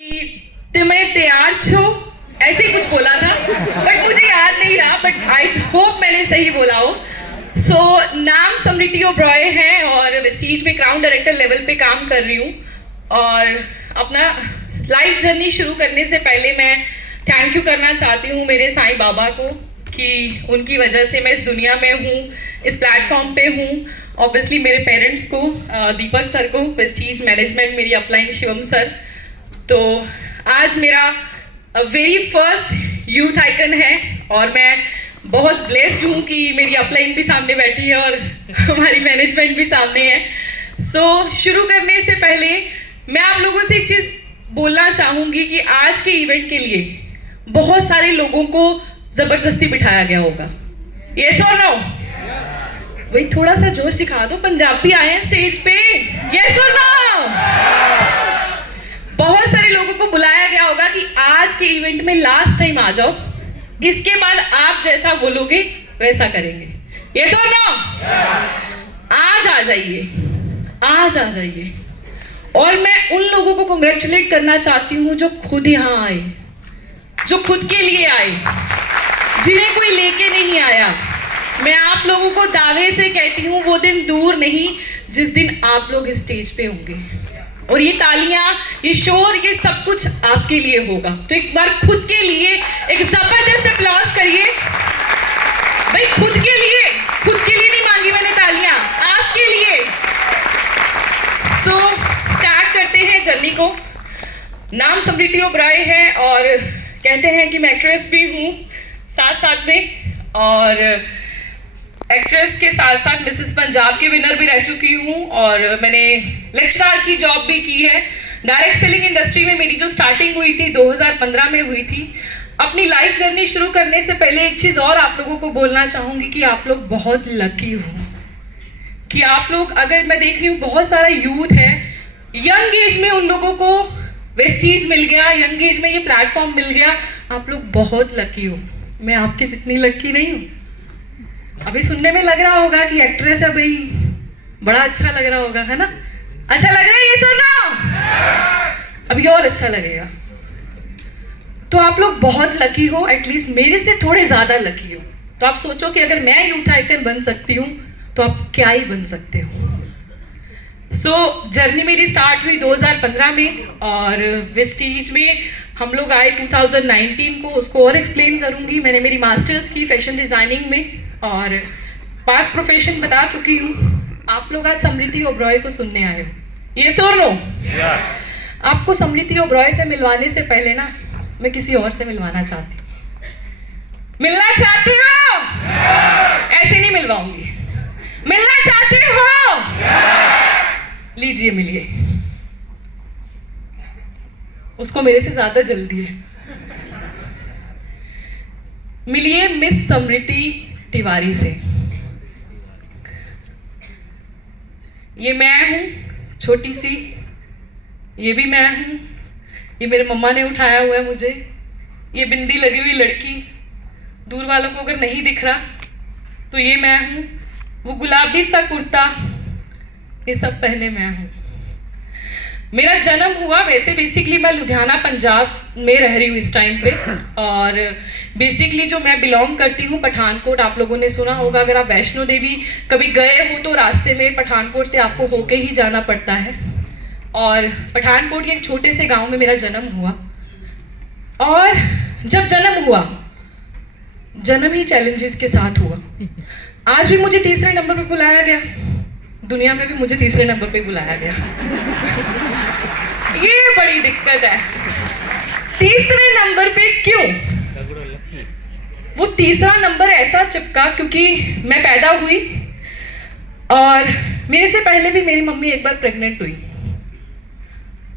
कि मैं तैयार छो ऐसे ही कुछ बोला था, बट मुझे याद नहीं रहा, बट आई होप मैंने सही बोला हो। नाम समृति ओब्रॉय है और वेस्टीज में क्राउन डायरेक्टर लेवल पे काम कर रही हूँ। और अपना लाइफ जर्नी शुरू करने से पहले मैं थैंक यू करना चाहती हूँ मेरे साईं बाबा को, कि उनकी वजह से मैं इस दुनिया में हूँ, इस प्लेटफॉर्म पे हूँ। ऑब्वियसली मेरे पेरेंट्स को, दीपक सर को, वेस्टीज मैनेजमेंट, मेरी अपलाइन शिवम सर। तो आज मेरा वेरी फर्स्ट यूथ आइकन है और मैं बहुत ब्लेस्ड हूँ कि मेरी अपलाइन भी सामने बैठी है और हमारी मैनेजमेंट भी सामने है। शुरू करने से पहले मैं आप लोगों से एक चीज़ बोलना चाहूँगी कि आज के इवेंट के लिए बहुत सारे लोगों को ज़बरदस्ती बिठाया गया होगा। यस और नो? वही थोड़ा सा जोश दिखा दो, पंजाबी आए हैं स्टेज पे। यस और नो? बहुत सारे लोगों को बुलाया गया होगा कि आज के इवेंट में लास्ट टाइम आ जाओ, इसके बाद आप जैसा बोलोगे वैसा करेंगे। यस और नो? आज आ जाइए, आज आ जाइए। और मैं उन लोगों को कांग्रेचुलेट करना चाहती हूँ जो खुद यहाँ आए, जो खुद के लिए आए, जिन्हें कोई लेके नहीं आया। मैं आप लोगों को दावे से कहती हूँ वो दिन दूर नहीं जिस दिन आप लोग इस स्टेज पे होंगे और ये तालियां, ये शोर, ये सब कुछ आपके लिए होगा। तो एक बार खुद के लिए एक जबरदस्त अप्लॉज करिए भाई। खुद के लिए नहीं मांगी मैंने तालियां, आपके लिए। स्टार्ट करते हैं जर्नी को। नाम समृति ओब्रॉय है और कहते हैं कि मैं एक्ट्रेस भी हूँ साथ साथ में, और एक्ट्रेस के साथ साथ मिसेस पंजाब की विनर भी रह चुकी हूँ और मैंने लेक्चरर की जॉब भी की है। डायरेक्ट सेलिंग इंडस्ट्री में मेरी जो स्टार्टिंग हुई थी 2015 में हुई थी। अपनी लाइफ जर्नी शुरू करने से पहले एक चीज़ और आप लोगों को बोलना चाहूँगी कि आप लोग बहुत लकी हो कि आप लोग, अगर मैं देख रही हूँ बहुत सारा यूथ है, यंग एज में उन लोगों को वेस्टीज मिल गया, यंग एज में ये प्लेटफॉर्म मिल गया। आप लोग बहुत लकी हो। मैं आपके जितनी लकी नहीं हूँ। अभी सुनने में लग रहा होगा कि एक्ट्रेस है भाई, बड़ा अच्छा लग रहा होगा, है ना? अच्छा लग रहा है ये सुनना? अभी और अच्छा लगेगा। तो आप लोग बहुत लकी हो, एटलीस्ट मेरे से थोड़े ज्यादा लकी हो। तो आप सोचो कि अगर मैं यूथ आइकन बन सकती हूँ तो आप क्या ही बन सकते हो। जर्नी मेरी स्टार्ट हुई 2015 में और वेस्टीज में हम लोग आए 2019 को। उसको और एक्सप्लेन करूँगी। मैंने मेरी मास्टर्स की फैशन डिज़ाइनिंग में और पास प्रोफेशन बता चुकी हूँ। आप लोग आज समृति ओब्रॉय को सुनने आए हो। यस और नो? आपको समृति ओब्रॉय से मिलवाने से पहले ना मैं किसी और से मिलवाना चाहती हूँ। मिलना चाहती हो? ऐसे नहीं मिलवाऊंगी। मिलना चाहती हो? लीजिए मिलिए। उसको मेरे से ज्यादा जल्दी है। मिलिए मिस समृति तिवारी से। ये मैं हूं, छोटी सी, ये भी मैं हूं। ये मेरे मम्मा ने उठाया हुआ है मुझे। ये बिंदी लगी हुई लड़की, दूर वालों को अगर नहीं दिख रहा तो ये मैं हूं। वो गुलाबी सा कुर्ता, ये सब पहने मैं हूं। मेरा जन्म हुआ, वैसे बेसिकली मैं लुधियाना पंजाब में रह रही हूँ इस टाइम पे, और बेसिकली जो मैं बिलोंग करती हूँ पठानकोट। आप लोगों ने सुना होगा, अगर आप वैष्णो देवी कभी गए हो तो रास्ते में पठानकोट से आपको होके ही जाना पड़ता है। और पठानकोट के एक छोटे से गांव में मेरा जन्म हुआ। और जब जन्म हुआ, जन्म ही चैलेंजेस के साथ हुआ। आज भी मुझे तीसरे नंबर पे बुलाया गया, दुनिया में भी मुझे तीसरे नंबर पे बुलाया गया। ये बड़ी दिक्कत है। तीसरे नंबर पे क्यों? वो तीसरा नंबर ऐसा चिपका क्योंकि मैं पैदा हुई और मेरे से पहले भी मेरी मम्मी एक बार प्रेग्नेंट हुई।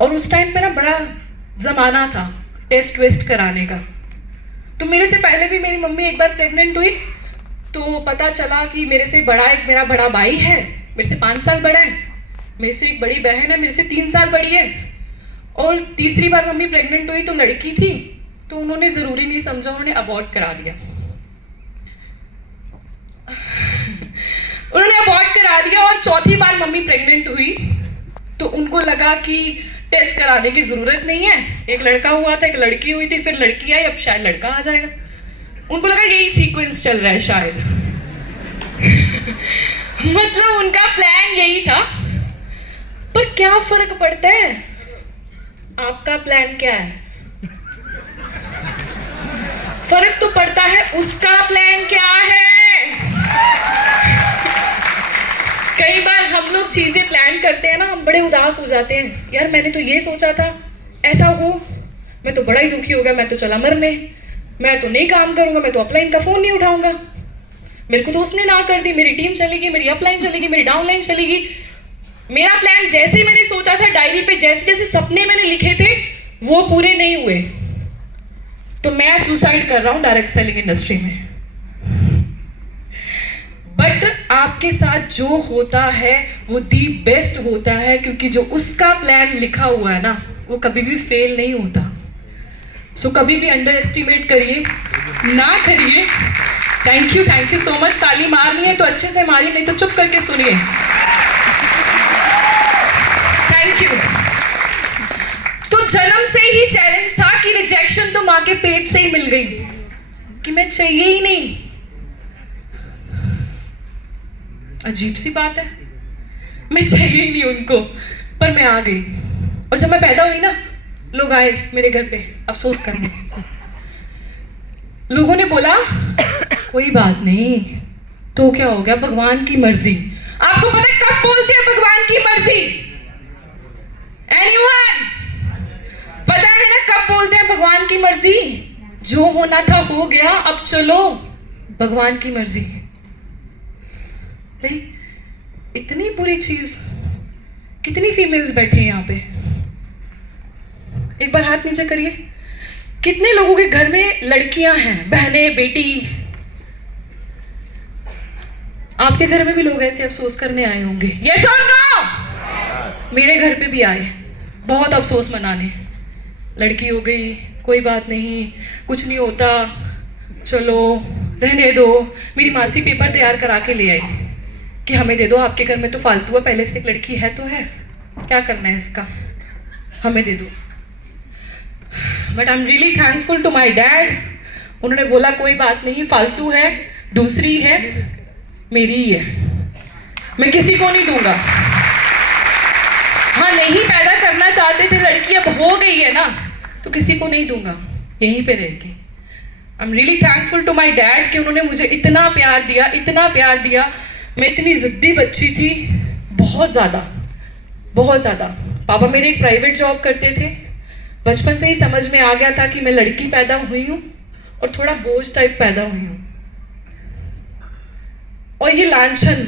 और उस टाइम पे ना बड़ा जमाना था टेस्ट वेस्ट कराने का। तो मेरे से पहले भी मेरी मम्मी एक बार प्रेग्नेंट हुई तो पता चला कि मेरे से बड़ा एक मेरा बड़ा भाई है, मेरे से 5 साल बड़ा है। मेरे से एक बड़ी बहन है, मेरे से 3 साल बड़ी है। और तीसरी बार मम्मी प्रेग्नेंट हुई तो लड़की थी, तो उन्होंने ज़रूरी नहीं समझा, उन्होंने अबॉर्ट करा दिया। उन्होंने अबॉर्ट करा दिया और चौथी बार मम्मी प्रेग्नेंट हुई तो उनको लगा कि टेस्ट कराने की जरूरत नहीं है, एक लड़का हुआ था, एक लड़की हुई थी, फिर लड़की आई, अब शायद लड़का आ जाएगा। उनको लगा यही सीक्वेंस चल रहा है शायद। मतलब उनका प्लान यही था। पर क्या फर्क पड़ता है, आपका प्लान क्या है? फर्क तो पड़ता है उसका प्लान क्या है। कई बार हम लोग चीजें प्लान करते हैं ना, हम बड़े उदास हो जाते हैं, यार मैंने तो ये सोचा था, ऐसा हो, मैं तो बड़ा ही दुखी हो गया, मैं तो चला मरने, मैं तो नहीं काम करूंगा, मैं तो अपलाइन का फोन नहीं उठाऊंगा, मेरे को तो उसने ना कर दी, मेरी टीम चलेगी, मेरी अपलाइन चलेगी, मेरी डाउनलाइन चलेगी। मेरा प्लान जैसे ही मैंने सोचा था डायरी पे, जैसे जैसे सपने मैंने लिखे थे वो पूरे नहीं हुए, तो मैं सुसाइड कर रहा हूं डायरेक्ट सेलिंग इंडस्ट्री में। बट आपके साथ जो होता है वो दी बेस्ट होता है, क्योंकि जो उसका प्लान लिखा हुआ है ना वो कभी भी फेल नहीं होता। सो कभी भी अंडर एस्टिमेट करिए ना करिए। Thank you so much. ताली मारनी है तो अच्छे से मारिए, नहीं तो चुप करके सुनिए। Thank you. तो जन्म से ही चैलेंज था कि रिजेक्शन तो माँ के पेट से ही मिल गई, कि मैं चाहिए ही नहीं। अजीब सी बात है, मैं चाहिए ही नहीं उनको, पर मैं आ गई। और जब मैं पैदा हुई ना, लोग आए मेरे घर पे अफसोस करने। लोगों ने बोला कोई बात नहीं, तो क्या हो गया, भगवान की मर्जी। आपको पता है कब बोलते हैं भगवान की मर्जी? एनीवन पता है ना कब बोलते हैं भगवान की मर्जी? जो होना था हो गया, अब चलो भगवान की मर्जी। इतनी बुरी चीज, कितनी फीमेल्स बैठी हैं यहाँ पे? एक बार हाथ नीचे करिए। कितने लोगों के घर में लड़कियां हैं, बहनें, बेटी? आपके घर में भी लोग ऐसे अफसोस करने आए होंगे, यस और नो? मेरे घर पे भी आए बहुत अफसोस मनाने। लड़की हो गई, कोई बात नहीं, कुछ नहीं होता, चलो रहने दो। मेरी मासी पेपर तैयार करा के ले आई कि हमें दे दो, आपके घर में तो फालतू है, पहले से एक लड़की है तो है, क्या करना है इसका, हमें दे दो। But I am really thankful to my dad. उन्होंने बोला कोई बात नहीं, फालतू है, दूसरी है, मेरी ही है, मैं किसी को नहीं दूंगा। हाँ, नहीं पैदा करना चाहते थे लड़की, अब हो गई है ना, तो किसी को नहीं दूंगा, यहीं पे रहेगी। I am really thankful to my dad कि उन्होंने मुझे इतना प्यार दिया, इतना प्यार दिया। मैं इतनी जिद्दी बच्ची थी, बहुत ज़्यादा। पापा मेरे एक प्राइवेट जॉब करते थे, बचपन से ही समझ में आ गया था कि मैं लड़की पैदा हुई हूँ और थोड़ा बोझ टाइप पैदा हुई हूँ, और ये लांछन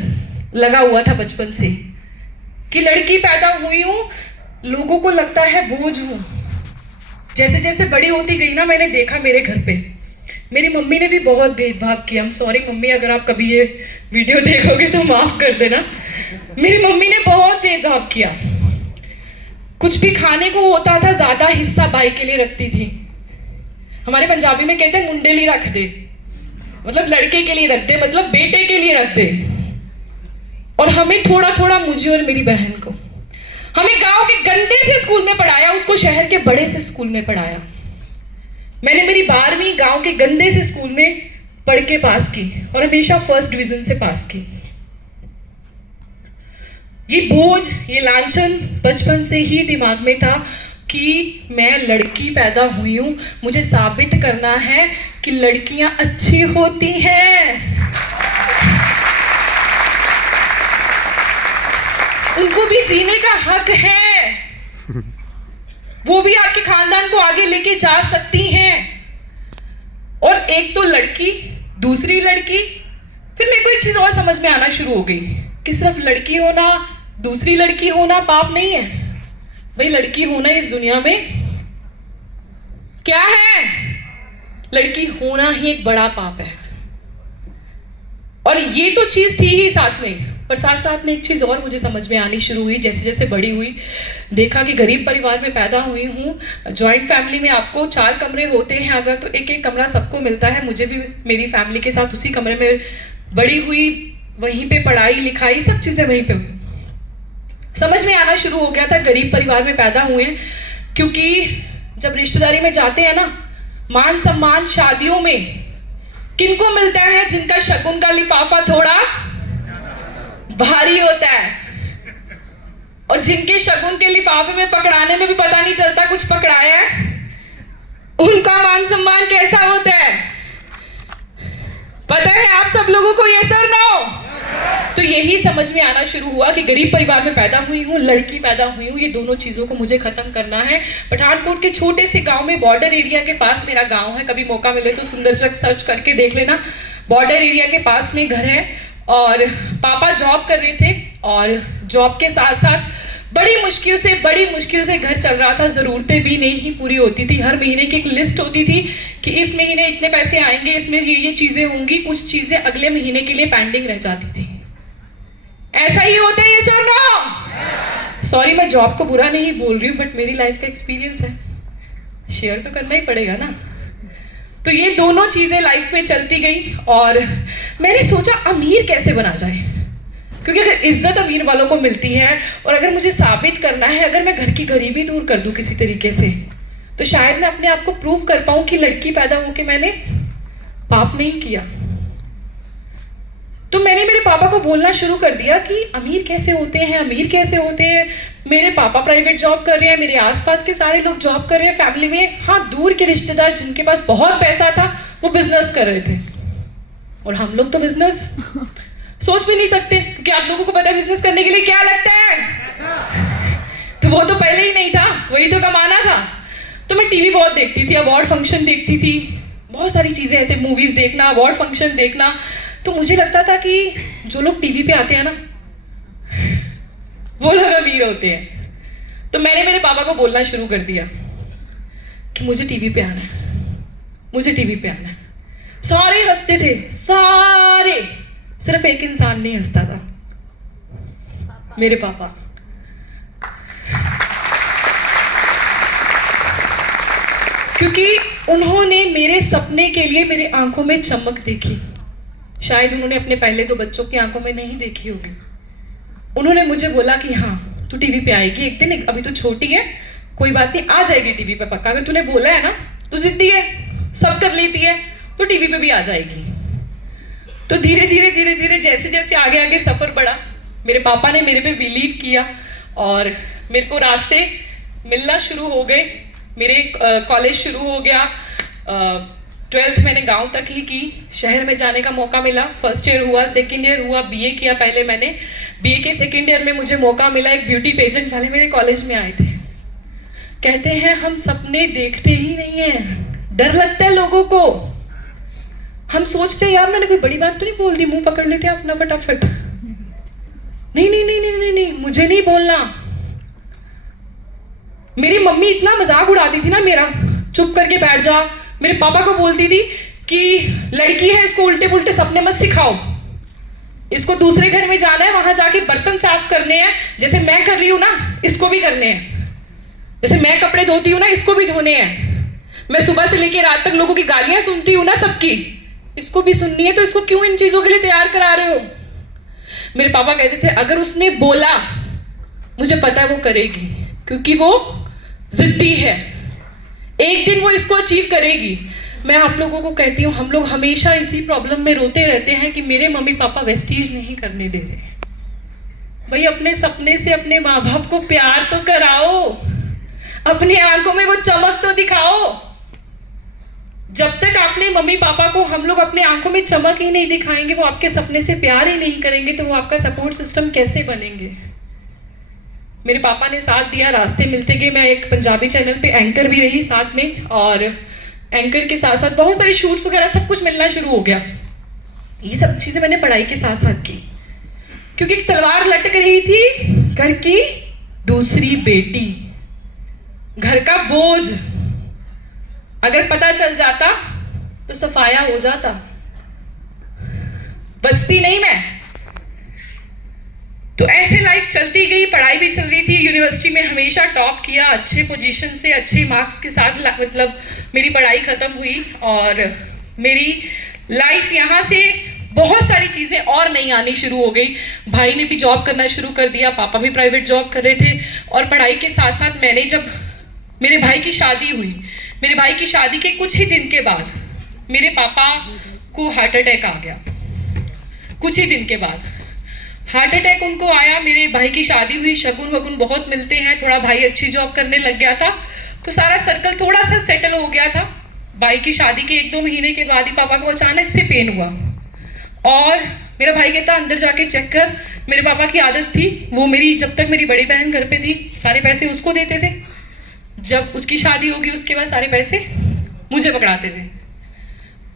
लगा हुआ था बचपन से कि लड़की पैदा हुई हूँ, लोगों को लगता है बोझ हूँ। जैसे जैसे बड़ी होती गई ना, मैंने देखा मेरे घर पे मेरी मम्मी ने भी बहुत भेदभाव किया। I'm sorry मम्मी, अगर आप कभी ये वीडियो देखोगे तो माफ कर देना। मेरी मम्मी ने बहुत भेदभाव किया, कुछ भी खाने को होता था ज्यादा हिस्सा बाई के लिए रखती थी। हमारे पंजाबी में कहते हैं मुंडेली रख दे, मतलब लड़के के लिए रख दे, मतलब बेटे के लिए रख दे। और हमें थोड़ा थोड़ा, मुझे और मेरी बहन को, हमें गांव के गंदे से स्कूल में पढ़ाया, उसको शहर के बड़े से स्कूल में पढ़ाया। मैंने मेरी 12वीं गांव के गंदे से स्कूल में पढ़ के पास की और हमेशा फर्स्ट डिवीजन से पास की। ये बोझ, ये लांछन बचपन से ही दिमाग में था कि मैं लड़की पैदा हुई हूं, मुझे साबित करना है कि लड़कियां अच्छी होती हैं, उनको भी जीने का हक है, वो भी आपके खानदान को आगे लेके जा सकती हैं। और एक तो लड़की, दूसरी लड़की। फिर मेरे को एक चीज और समझ में आना शुरू हो गई कि सिर्फ लड़की होना, दूसरी लड़की होना पाप नहीं है भाई। लड़की होना इस दुनिया में क्या है? लड़की होना ही एक बड़ा पाप है। और ये तो चीज थी ही साथ में, पर साथ साथ में एक चीज और मुझे समझ में आनी शुरू हुई जैसे जैसे बड़ी हुई। देखा कि गरीब परिवार में पैदा हुई हूँ, जॉइंट फैमिली में आपको 4 कमरे होते हैं अगर, तो एक एक कमरा सबको मिलता है। मुझे भी मेरी फैमिली के साथ उसी कमरे में बड़ी हुई, वहीं पे पढ़ाई लिखाई सब चीजें वहीं पे हुई। समझ में आना शुरू हो गया था गरीब परिवार में पैदा हुए हैं, क्योंकि जब रिश्तेदारी में जाते हैं ना, मान सम्मान शादियों में किनको मिलता है? जिनका शगुन का लिफाफा थोड़ा भारी होता है, और जिनके शगुन के लिफाफे में पकड़ाने में भी पता नहीं चलता कुछ पकड़ाया है, उनका मान सम्मान कैसा होता है पता है आप सब लोगों को? ये सर ना। तो यही समझ में आना शुरू हुआ कि गरीब परिवार में पैदा हुई हूँ, लड़की पैदा हुई हूँ, ये दोनों चीज़ों को मुझे ख़त्म करना है। पठानकोट के छोटे से गांव में, बॉर्डर एरिया के पास मेरा गांव है, कभी मौका मिले तो सुंदरजग सर्च करके देख लेना। बॉर्डर एरिया के पास में घर है, और पापा जॉब कर रहे थे, और जॉब के साथ साथ बड़ी मुश्किल से घर चल रहा था। ज़रूरतें भी नहीं पूरी होती थी। हर महीने की एक लिस्ट होती थी कि इस महीने इतने पैसे आएंगे, इसमें ये चीज़ें होंगी, कुछ चीज़ें अगले महीने के लिए पेंडिंग रह जाती थी। ऐसा ही होता है ये सर ना। सॉरी, मैं जॉब को बुरा नहीं बोल रही हूँ, बट मेरी लाइफ का एक्सपीरियंस है, शेयर तो करना ही पड़ेगा ना। तो ये दोनों चीज़ें लाइफ में चलती गई, और मैंने सोचा अमीर कैसे बना जाए, क्योंकि अगर इज्जत अमीर वालों को मिलती है, और अगर मुझे साबित करना है, अगर मैं घर की गरीबी दूर कर दूं किसी तरीके से, तो शायद मैं अपने आप को प्रूव कर पाऊं कि लड़की पैदा होकर मैंने पाप नहीं किया। तो मैंने मेरे पापा को बोलना शुरू कर दिया कि अमीर कैसे होते हैं, अमीर कैसे होते हैं। मेरे पापा प्राइवेट जॉब कर रहे हैं, मेरे आसपास के सारे लोग जॉब कर रहे हैं फैमिली में। हाँ, दूर के रिश्तेदार जिनके पास बहुत पैसा था वो बिजनेस कर रहे थे, और हम लोग तो बिजनेस सोच भी नहीं सकते, क्योंकि आप लोगों को पता है बिजनेस करने के लिए क्या लगता है। तो वो तो पहले ही नहीं था, वही तो कमाना था। तो मैं टीवी बहुत देखती थी, अवार्ड फंक्शन देखती थी, बहुत सारी चीज़ें ऐसे, मूवीज़ देखना, अवार्ड फंक्शन देखना। तो मुझे लगता था कि जो लोग टीवी पे आते हैं ना, वो लोग अमीर होते हैं। तो मैंने मेरे पापा को बोलना शुरू कर दिया कि मुझे टीवी पे आना है, मुझे टीवी पे आना है। सारे हंसते थे, सारे, सिर्फ एक इंसान नहीं हंसता था, मेरे पापा। क्योंकि उन्होंने मेरे सपने के लिए मेरे आंखों में चमक देखी। शायद उन्होंने अपने पहले 2 बच्चों की आंखों में नहीं देखी होगी। उन्होंने मुझे बोला कि हाँ, तू टीवी पे आएगी एक दिन, अभी तो छोटी है, कोई बात नहीं, आ जाएगी टीवी पे पक्का। अगर तूने बोला है ना, तू जिद्दी है, सब कर लेती है, तो टीवी पे भी आ जाएगी। तो धीरे धीरे जैसे जैसे आगे आगे सफ़र बढ़ा, मेरे पापा ने मेरे पे बिलीव किया, और मेरे को रास्ते मिलना शुरू हो गए। मेरे कॉलेज शुरू हो गया। 12th मैंने गांव तक ही की, शहर में जाने का मौका मिला। फर्स्ट ईयर हुआ, सेकंड ईयर हुआ, बीए किया। पहले मैंने बीए के सेकंड ईयर में मुझे मौका मिला, एक ब्यूटी पेजेंट वाले मेरे कॉलेज में आए थे। कहते हैं हम सपने देखते ही नहीं हैं, डर लगता है लोगों को। हम सोचते हैं यार मैंने कोई बड़ी बात तो नहीं बोल दी, मुंह पकड़ लेते हैं अपना फटाफट। नहीं नहीं नहीं नहीं नहीं नहीं, मुझे नहीं बोलना। मेरी मम्मी इतना मजाक उड़ाती थी ना मेरा, चुप करके बैठ जा। मेरे पापा को बोलती थी कि लड़की है, इसको उल्टे पुल्टे सपने मत सिखाओ, इसको दूसरे घर में जाना है, वहां जाके बर्तन साफ करने हैं, जैसे मैं कर रही हूं ना, इसको भी करने हैं। जैसे मैं कपड़े धोती हूँ ना, इसको भी धोने हैं। मैं सुबह से लेकर रात तक लोगों की गालियां सुनती हूँ ना सबकी, इसको भी सुननी है, तो इसको क्यों इन चीजों के लिए तैयार करा रहे हो। मेरे पापा कहते थे अगर उसने बोला, मुझे पता है वो करेगी, क्योंकि वो जिद्दी है, एक दिन वो इसको अचीव करेगी। मैं आप लोगों को कहती हूँ, हम लोग हमेशा इसी प्रॉब्लम में रोते रहते हैं कि मेरे मम्मी पापा वेस्टीज नहीं करने दे रहे। भाई अपने सपने से अपने माँ बाप को प्यार तो कराओ, अपनी आंखों में वो चमक तो दिखाओ। जब तक आपने मम्मी पापा को, हम लोग अपने आंखों में चमक ही नहीं दिखाएंगे, वो आपके सपने से प्यार ही नहीं करेंगे, तो वो आपका सपोर्ट सिस्टम कैसे बनेंगे। मेरे पापा ने साथ दिया, रास्ते मिलते गए। मैं एक पंजाबी चैनल पे एंकर भी रही साथ में, और एंकर के साथ साथ बहुत सारे शूट्स वगैरह सब कुछ मिलना शुरू हो गया। ये सब चीज़ें मैंने पढ़ाई के साथ साथ की, क्योंकि एक तलवार लटक रही थी, घर की दूसरी बेटी, घर का बोझ। अगर पता चल जाता तो सफाया हो जाता, बचती नहीं मैं। तो ऐसे लाइफ चलती गई, पढ़ाई भी चल रही थी। यूनिवर्सिटी में हमेशा टॉप किया, अच्छे पोजीशन से, अच्छे मार्क्स के साथ, मतलब मेरी पढ़ाई ख़त्म हुई, और मेरी लाइफ यहाँ से बहुत सारी चीज़ें और नहीं आनी शुरू हो गई। भाई ने भी जॉब करना शुरू कर दिया, पापा भी प्राइवेट जॉब कर रहे थे, और पढ़ाई के साथ साथ मैंने जब मेरे भाई की शादी हुई, मेरे भाई की शादी के कुछ ही दिन के बाद मेरे पापा को हार्ट अटैक आ गया। कुछ ही दिन के बाद हार्ट अटैक उनको आया। मेरे भाई की शादी हुई, शगुन वगुन बहुत मिलते हैं, थोड़ा भाई अच्छी जॉब करने लग गया था, तो सारा सर्कल थोड़ा सा सेटल हो गया था। भाई की शादी के 1-2 महीने के बाद ही पापा को अचानक से पेन हुआ, और मेरा भाई कहता अंदर जाके चेक कर। मेरे पापा की आदत थी, वो मेरी जब तक मेरी बड़ी बहन घर पे थी सारे पैसे उसको देते थे, जब उसकी शादी होगी उसके बाद सारे पैसे मुझे पकड़ाते थे।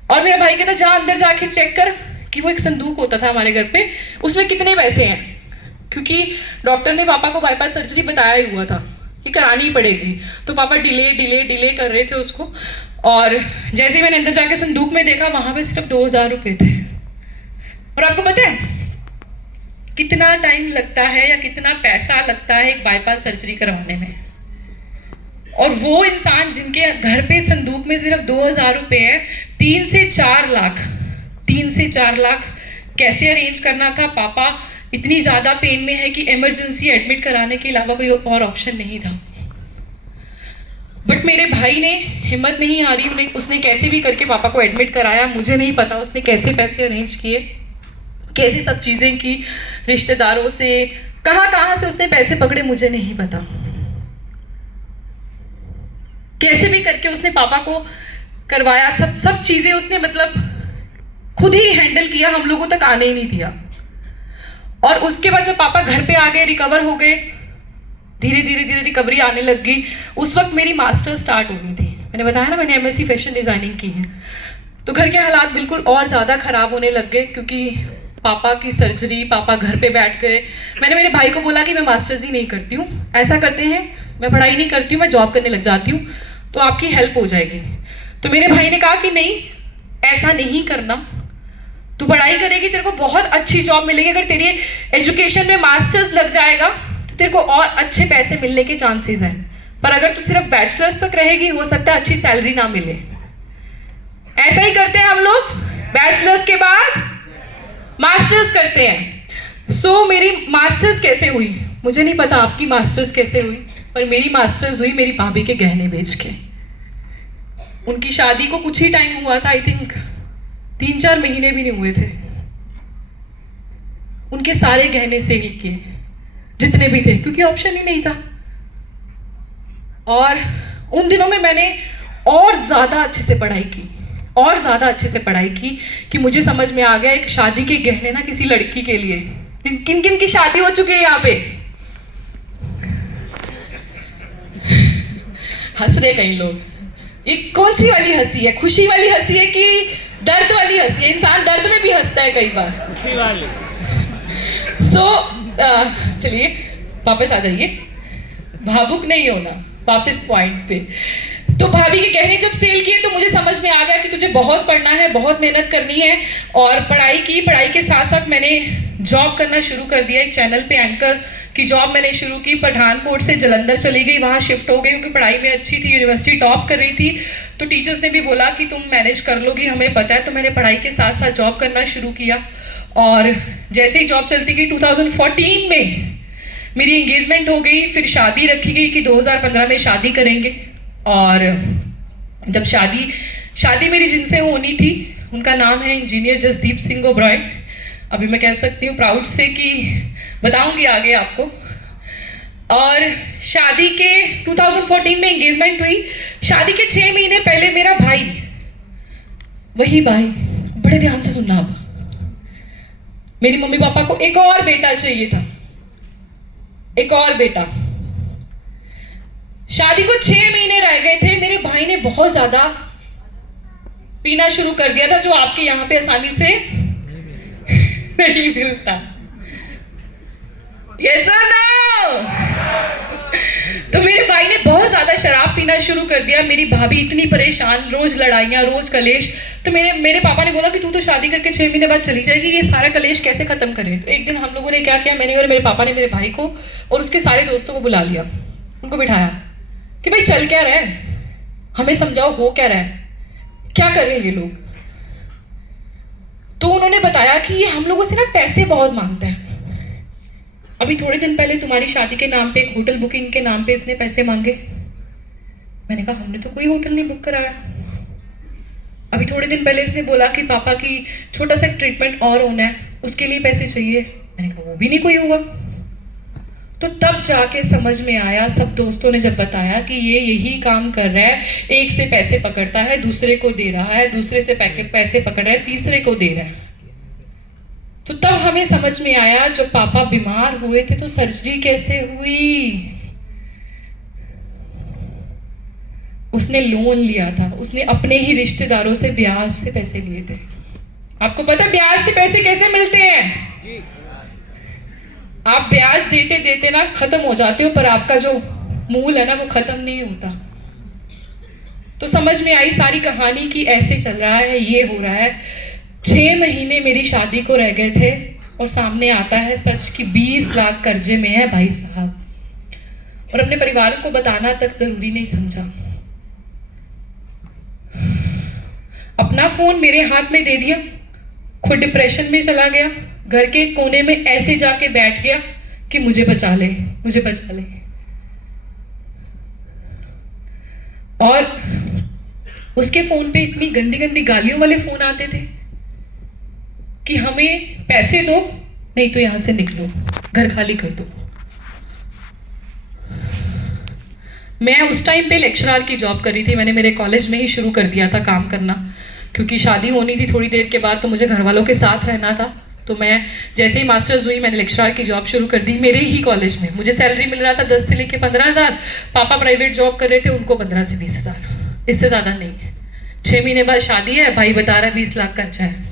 और मेरा भाई कहता जा अंदर जाके चेक कर कि वो एक संदूक होता था हमारे घर पे, उसमें कितने पैसे हैं, क्योंकि डॉक्टर ने पापा को बाईपास सर्जरी बताया ही हुआ था कि करानी ही पड़ेगी। तो पापा डिले कर रहे थे उसको, और जैसे ही मैंने अंदर जाके संदूक में देखा वहां पे सिर्फ 2000 रुपये थे। और आपको पता है कितना टाइम लगता है या कितना पैसा लगता है एक बाईपास सर्जरी करवाने में? और वो इंसान जिनके घर पे संदूक में सिर्फ 2000 रुपये है, 3 से 4 लाख कैसे अरेंज करना था? पापा इतनी ज़्यादा पेन में है कि इमरजेंसी एडमिट कराने के अलावा कोई और ऑप्शन नहीं था। बट मेरे भाई ने हिम्मत नहीं हारी, उसने कैसे भी करके पापा को एडमिट कराया। मुझे नहीं पता उसने कैसे पैसे अरेंज किए, कैसे सब चीज़ें की, रिश्तेदारों से कहाँ से उसने पैसे पकड़े मुझे नहीं पता। कैसे भी करके उसने पापा को करवाया, सब चीज़ें उसने मतलब खुद ही हैंडल किया, हम लोगों तक आने ही नहीं दिया। और उसके बाद जब पापा घर पे आ गए, रिकवर हो गए, धीरे धीरे रिकवरी आने लग गई, उस वक्त मेरी मास्टर स्टार्ट होनी थी। मैंने बताया ना मैंने MSc फैशन डिज़ाइनिंग की है। तो घर के हालात बिल्कुल और ज़्यादा ख़राब होने लग गए, क्योंकि पापा की सर्जरी, पापा घर पे बैठ गए। मैंने मेरे भाई को बोला कि मैं मास्टर्स ही नहीं करती हूँ, ऐसा करते हैं मैं पढ़ाई नहीं करती हूँ, मैं जॉब करने लग जाती हूँ, तो आपकी हेल्प हो जाएगी। तो मेरे भाई ने कहा कि नहीं ऐसा नहीं करना, तू पढ़ाई करेगी, तेरे को बहुत अच्छी जॉब मिलेगी, अगर तेरी एजुकेशन में मास्टर्स लग जाएगा तो तेरे को और अच्छे पैसे मिलने के चांसेस हैं, पर अगर तू सिर्फ बैचलर्स तक रहेगी हो सकता है अच्छी सैलरी ना मिले। ऐसा ही करते हैं हम लोग, बैचलर्स के बाद मास्टर्स करते हैं। सो मेरी मास्टर्स कैसे हुई मुझे नहीं पता, आपकी मास्टर्स कैसे हुई, पर मेरी मास्टर्स हुई मेरी भाभी के गहने बेच के। उनकी शादी को कुछ ही टाइम हुआ था, आई थिंक 3-4 महीने भी नहीं हुए थे, उनके सारे गहने सेल किए जितने भी थे, क्योंकि ऑप्शन ही नहीं था। और उन दिनों में मैंने और ज़्यादा अच्छे से पढ़ाई की कि मुझे समझ में आ गया एक शादी के गहने ना किसी लड़की के लिए। किन किन की शादी हो चुकी है यहाँ पे? हंस रहे कई लोग। ये कौन सी वाली हंसी है? खुशी वाली हंसी है कि दर्द वाली हंसी है? इंसान दर्द में भी हंसता है कई बार। खुशी वाली। चलिए वापस आ जाइए, भावुक नहीं होना, वापस पॉइंट पे। तो भाभी के गहने जब सेल किए तो मुझे समझ में आ गया कि तुझे बहुत पढ़ना है, बहुत मेहनत करनी है। और पढ़ाई के साथ साथ मैंने जॉब करना शुरू कर दिया। एक चैनल पे एंकर की जॉब मैंने शुरू की, पठानकोट से जलंधर चली गई, वहाँ शिफ्ट हो गई क्योंकि पढ़ाई में अच्छी थी, यूनिवर्सिटी टॉप कर रही थी। तो टीचर्स ने भी बोला कि तुम मैनेज कर लोगी, हमें पता है। तो मैंने पढ़ाई के साथ साथ जॉब करना शुरू किया, और जैसे ही जॉब चलती गई 2014 में मेरी एंगेजमेंट हो गई। फिर शादी रखी गई कि 2015 में शादी करेंगे। और जब शादी मेरी जिनसे होनी थी, उनका नाम है इंजीनियर जसदीप सिंह ओबरॉय। अभी मैं कह सकती हूँ प्राउड से कि बताऊंगी आगे आपको। और शादी के 2014 में एंगेजमेंट हुई। शादी के 6 महीने पहले मेरा भाई, वही भाई, बड़े ध्यान से सुनना अब, मेरी मम्मी पापा को एक और बेटा चाहिए था, एक और बेटा। शादी को 6 महीने रह गए थे। मेरे भाई ने बहुत ज्यादा पीना शुरू कर दिया था, जो आपके यहाँ पे आसानी से नहीं मिलता। Yes or no? तो मेरे भाई ने बहुत ज्यादा शराब पीना शुरू कर दिया। मेरी भाभी इतनी परेशान, रोज लड़ाइयाँ, रोज कलेश। तो मेरे पापा ने बोला कि तू तो शादी करके 6 महीने बाद चली जाएगी, ये सारा कलेश कैसे खत्म करें। तो एक दिन हम लोगों ने क्या किया, मैंने और मेरे पापा ने मेरे भाई को और उसके सारे दोस्तों को बुला लिया, उनको बिठाया कि भाई चल क्या रहा है, हमें समझाओ हो क्या रहा है, क्या कर रहे हैं ये लोग। तो उन्होंने बताया कि ये हम लोगों से ना पैसे बहुत मांगता है। अभी थोड़े दिन पहले तुम्हारी शादी के नाम पे, एक होटल बुकिंग के नाम पे इसने पैसे मांगे। मैंने कहा हमने तो कोई होटल नहीं बुक कराया। अभी थोड़े दिन पहले इसने बोला कि पापा की छोटा सा ट्रीटमेंट और होना है, उसके लिए पैसे चाहिए। मैंने कहा वो भी नहीं कोई हुआ। तो तब जाके समझ में आया, सब दोस्तों ने जब बताया कि ये यही काम कर रहा है, एक से पैसे पकड़ता है, दूसरे को दे रहा है, दूसरे से पैसे पकड़ रहा है, तीसरे को दे रहा है। तो तब हमें समझ में आया, जब पापा बीमार हुए थे तो सर्जरी कैसे हुई। उसने लोन लिया था, उसने अपने ही रिश्तेदारों से ब्याज से पैसे लिए थे। आपको पता ब्याज से पैसे कैसे मिलते हैं? आप ब्याज देते देते ना खत्म हो जाते हो, पर आपका जो मूल है ना वो खत्म नहीं होता। तो समझ में आई सारी कहानी कि ऐसे चल रहा है, ये हो रहा है। 6 महीने मेरी शादी को रह गए थे और सामने आता है सच कि 20 लाख कर्जे में है भाई साहब, और अपने परिवार को बताना तक जरूरी नहीं समझा। अपना फोन मेरे हाथ में दे दिया, खुद डिप्रेशन में चला गया, घर के कोने में ऐसे जाके बैठ गया कि मुझे बचा ले, मुझे बचा ले। और उसके फोन पे इतनी गंदी गंदी गालियों वाले फोन आते थे कि हमें पैसे दो, नहीं तो यहां से निकलो, घर खाली कर दो। मैं उस टाइम पे लेक्चरर की जॉब कर रही थी, मैंने मेरे कॉलेज में ही शुरू कर दिया था काम करना, क्योंकि शादी होनी थी थोड़ी देर के बाद, तो मुझे घर वालों के साथ रहना था। तो मैं जैसे ही मास्टर्स हुई मैंने लेक्चरर की जॉब शुरू कर दी मेरे ही कॉलेज में। मुझे सैलरी मिल रहा था 10 से लेके 15,000, पापा प्राइवेट जॉब कर रहे थे, उनको 15 से 20,000, इससे ज़्यादा नहीं। 6 महीने बाद शादी है, भाई बता रहा है 20 लाख खर्चा है।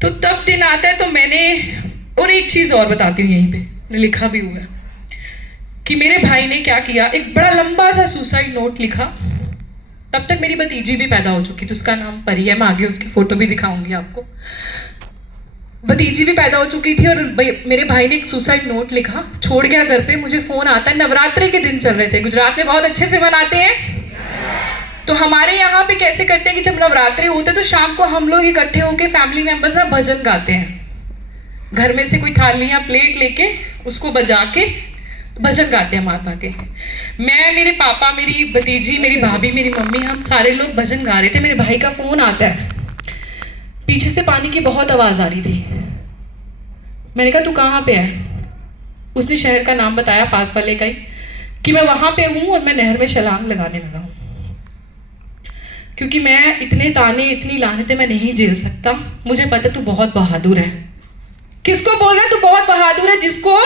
तो तब दिन आता है, तो मैंने, और एक चीज़ और बताती हूँ, यहीं पे लिखा भी हुआ है कि मेरे भाई ने क्या किया, एक बड़ा लंबा सा सुसाइड नोट लिखा। तब तक मेरी भतीजी भी पैदा हो चुकी थी, उसका नाम परी है, मैं आगे उसकी फोटो भी दिखाऊंगी आपको। भतीजी भी पैदा हो चुकी थी और मेरे भाई ने एक सुसाइड नोट लिखा, छोड़ गया घर पे। मुझे फोन आता है, नवरात्रि के दिन चल रहे थे, गुजरात में बहुत अच्छे से मनाते हैं। तो हमारे यहाँ पे कैसे करते हैं कि जब नवरात्रि होते हैं तो शाम को हम लोग इकट्ठे होके फैमिली मेंबर्स ना भजन गाते हैं। घर में से कोई थाली या प्लेट लेके उसको बजा के भजन गाते हैं माता के। मैं, मेरे पापा, मेरी भतीजी, मेरी भाभी, मेरी मम्मी, हम सारे लोग भजन गा रहे थे। मेरे भाई का फोन आता है, पीछे से पानी की बहुत आवाज आ रही थी। मैंने कहा तू कहाँ पे है? उसने शहर का नाम बताया पास वाले का ही, कि मैं वहां पे हूँ और मैं नहर में छलांग लगाने लगा हूँ, क्योंकि मैं इतने ताने, इतनी लानतें मैं नहीं झेल सकता। मुझे पता तू बहुत बहादुर है। किसको बोल रहा है तू बहुत बहादुर है? जिसको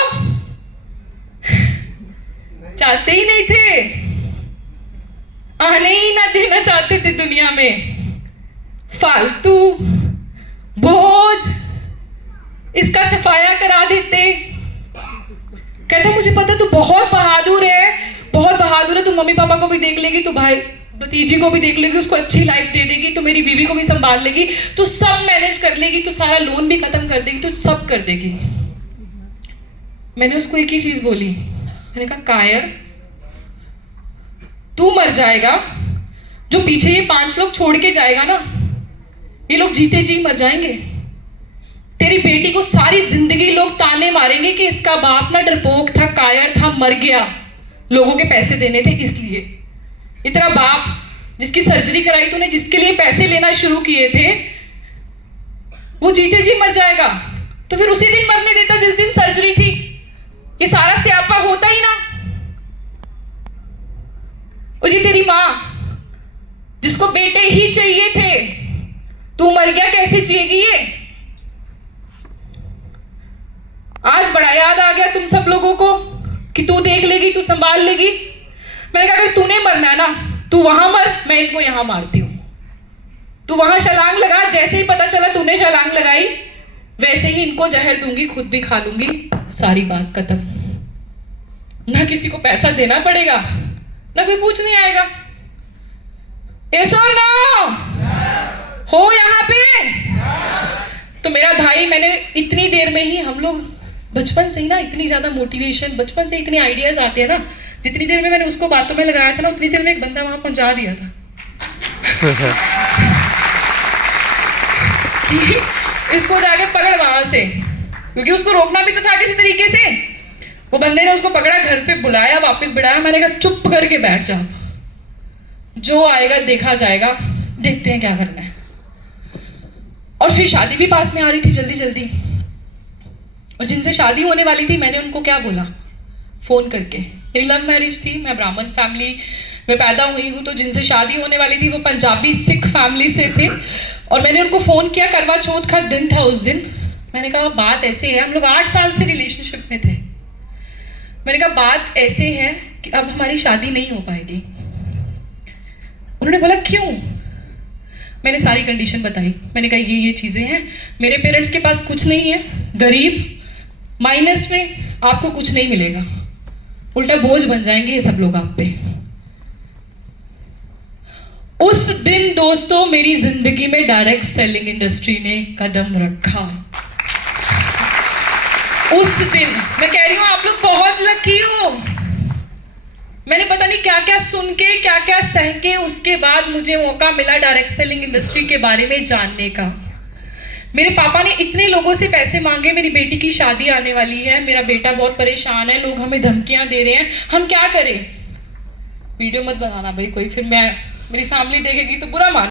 चाहते ही नहीं थे, आने ही ना देना चाहते थे दुनिया में, फालतू बोझ, इसका सफाया करा देते। कहता मुझे पता तू बहुत बहादुर है, बहुत बहादुर है, तू मम्मी पापा को भी देख लेगी, तू भाई भतीजी को भी देख लेगी, उसको अच्छी लाइफ दे देगी, तो मेरी बीवी को भी संभाल लेगी, तो सब मैनेज कर लेगी, तो सारा लोन भी खत्म कर देगी, तो सब कर देगी। मैंने उसको एक ही चीज बोली, मैंने कहा कायर, तू मर जाएगा, जो पीछे ये 5 लोग छोड़ के जाएगा ना, ये लोग जीते जी मर जाएंगे। तेरी बेटी को सारी जिंदगी लोग ताने मारेंगे कि इसका बाप ना डरपोक था, कायर था, मर गया, लोगों के पैसे देने थे इसलिए। ये तेरा बाप जिसकी सर्जरी कराई तूने, जिसके लिए पैसे लेना शुरू किए थे, वो जीते जी मर जाएगा, तो फिर उसी दिन मरने देता जिस दिन सर्जरी थी। ये सारा स्यापा होता ही ना। और ये तेरी माँ जिसको बेटे ही चाहिए थे, तू मर गया, कैसे जिएगी ये? आज बड़ा याद आ गया तुम सब लोगों को कि तू देख लेगी, तू संभाल लेगी। मैंने कहा अगर तूने मरना है ना, तू वहां मर, मैं इनको यहां मारती हूं। तू वहां छलांग लगा, जैसे ही पता चला तूने छलांग लगाई, वैसे ही इनको जहर दूंगी, खुद भी खा लूंगी, सारी बात खत्म। ना किसी को पैसा देना पड़ेगा, ना कोई पूछने आएगा। yes or no? हो यहाँ पे? तो मेरा भाई, मैंने इतनी देर में ही, हम लोग बचपन से ही ना इतनी ज्यादा मोटिवेशन, बचपन से इतने आइडियाज आते हैं ना, जितनी देर में मैंने उसको बातों में लगाया था ना, उतनी देर में एक बंदा वहां पहुंचा दिया था। कि इसको जाके पकड़ वहां से, क्योंकि उसको रोकना भी तो था किसी तरीके से। वो बंदे ने उसको पकड़ा, घर पे बुलाया, वापस बिठाया। मैंने कहा चुप करके बैठ जा, जो आएगा देखा जाएगा, देखते हैं क्या करना है। और फिर शादी भी पास में आ रही थी जल्दी जल्दी, और जिनसे शादी होने वाली थी मैंने उनको क्या बोला फोन करके, मेरी लव मैरिज थी, मैं ब्राह्मण फैमिली में पैदा हुई हूँ, तो जिनसे शादी होने वाली थी वो पंजाबी सिख फैमिली से थे। और मैंने उनको फोन किया, करवा चौथ का दिन था उस दिन। मैंने कहा बात ऐसे है, हम लोग 8 साल से रिलेशनशिप में थे। मैंने कहा बात ऐसे है कि अब हमारी शादी नहीं हो पाएगी। उन्होंने बोला क्यों? मैंने सारी कंडीशन बताई। मैंने कहा ये चीज़ें हैं, मेरे पेरेंट्स के पास कुछ नहीं है, गरीब, माइनस में, आपको कुछ नहीं मिलेगा, उल्टा बोझ बन जाएंगे ये सब लोग आप पे। उस दिन दोस्तों मेरी जिंदगी में डायरेक्ट सेलिंग इंडस्ट्री ने कदम रखा। उस दिन मैं कह रही हूं आप लोग बहुत लकी हो। मैंने पता नहीं क्या क्या सुन के, क्या क्या सह के, उसके बाद मुझे मौका मिला डायरेक्ट सेलिंग इंडस्ट्री के बारे में जानने का। मेरे पापा ने इतने लोगों से पैसे मांगे, मेरी बेटी की शादी आने वाली है, मेरा बेटा बहुत परेशान है, लोग हमें धमकियां दे रहे हैं, हम क्या करें? वीडियो मत बनाना भाई कोई, फिर मेरी फैमिली देखेगी तो बुरा मान